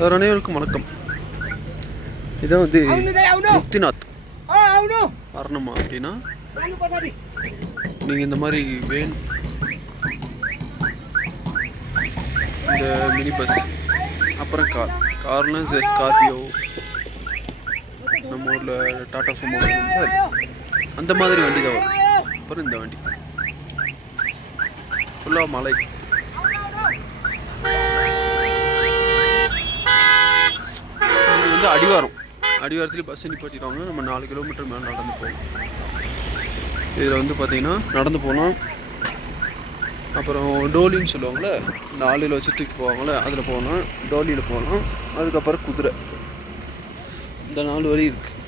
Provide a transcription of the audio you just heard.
அவர் அனைவருக்கும் வணக்கம். இதான் வந்து முக்திநாத். வரணுமா அப்படின்னா? நீங்கள் இந்த மாதிரி வேன் இந்த மினி பஸ் அப்புறம் கார். கார்லாம் ஸ்கார்பியோ நம்ம ஊரில் டாடா சுமோ அந்த மாதிரி வண்டி தான் வரும். அப்புறம் இந்த வண்டி. ஃபுல்லாக மலை. வந்து அடிவாரம். அடிவாரத்துலேயே பஸ் நிப்பாட்டிடுவாங்க நம்ம நாலு கிலோமீட்டர் மேலே நடந்து போகலாம். இதில் வந்து பார்த்தீங்கன்னா நடந்து போகலாம். அப்புறம் டோலின்னு சொல்லுவாங்கள்ல இந்த ஆளில் வச்சு தூக்கி போவாங்களே அதில் போகலாம். டோலியில் போகலாம். அதுக்கப்புறம் குதிரை. இந்த நாலு வழி இருக்குது